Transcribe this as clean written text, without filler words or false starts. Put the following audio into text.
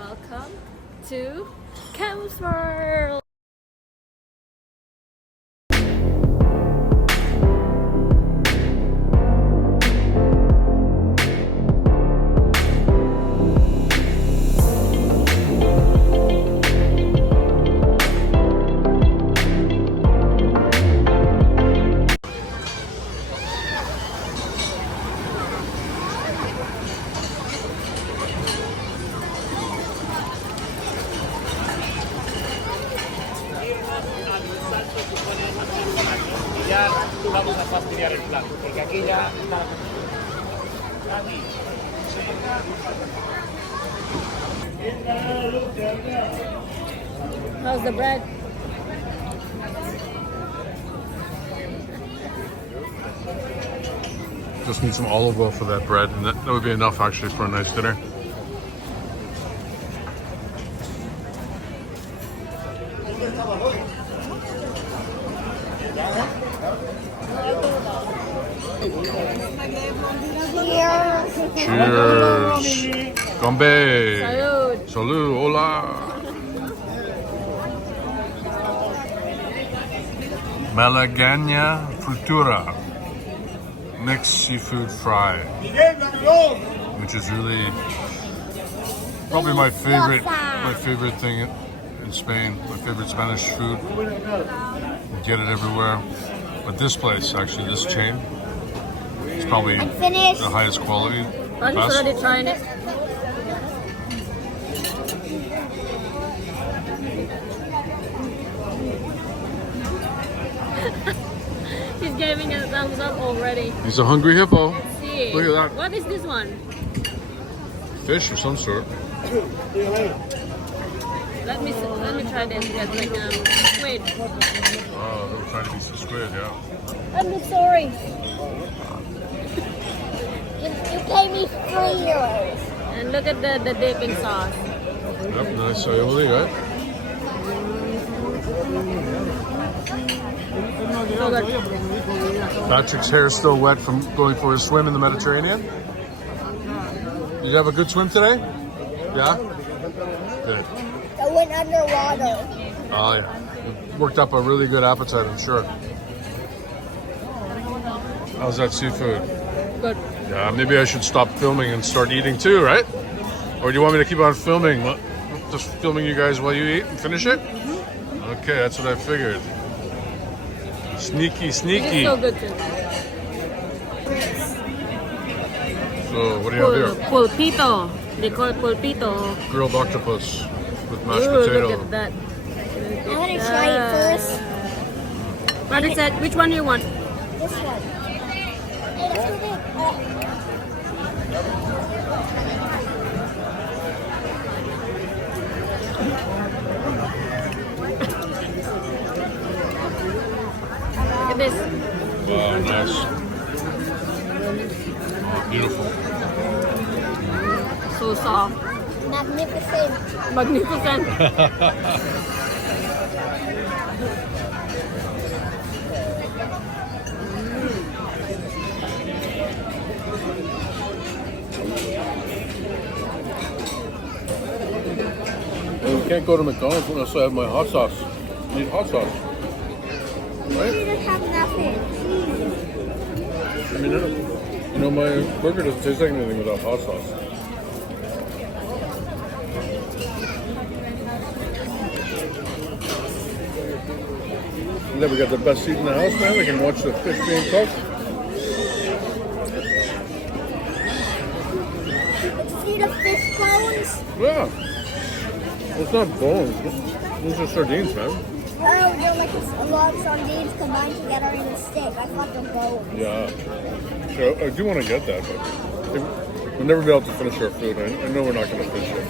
Welcome to Camp's World. Ya vamos a fastidiar el plato, porque aquí ya está. How's the bread? Just need some olive oil for that bread, and that would be enough actually for a nice dinner. Cheers! Gombe! Salud! Salud! Hola! Mellizos fritura, mixed seafood fry, which is really probably my favorite thing in Spain. My favorite Spanish food. You get it everywhere, but this place, actually, this chain, it's probably the highest quality. I'm just already trying it. He's giving a thumbs up already. He's a hungry hippo. Let's see. Look at that. What is this one? Fish of some sort. Let me try this. It's like squid. Oh, they were trying to be some squid, yeah. I'm sorry. You gave me 3 euros. And look at the dipping sauce. Yep, nice aioli, right? So good. Patrick's hair is still wet from going for his swim in the Mediterranean. Did you have a good swim today? Yeah? Good. I went underwater. Oh, yeah. You worked up a really good appetite, I'm sure. How's that seafood? Good. Yeah, maybe I should stop filming and start eating too, right? Or do you want me to keep on filming? Just filming you guys while you eat and finish it? Okay, that's what I figured. Sneaky, sneaky. It's so good too. So, what do you have here? Pulpito. They call it pulpito. Grilled octopus with mashed Ooh, potato. look at that. I want to try it first. What is that? Which one do you want? This one. Hey, that's too big. Look at this. Wow, nice. Beautiful. So soft. Magnificent. Magnificent. You can't go to McDonald's unless I have my hot sauce. You need hot sauce. Right? We just have nothing. I mean, my burger doesn't taste like anything without hot sauce. And then we got the best seat in the house, man. We can watch the fish being cooked. See the fish bones? Yeah. Well, it's not bones. Those are sardines, man. Oh, they're like a lot of sardines combined together in a stick. I thought they're bones. Yeah. So I do want to get that, but we'll never be able to finish our food. I know we're not going to finish it.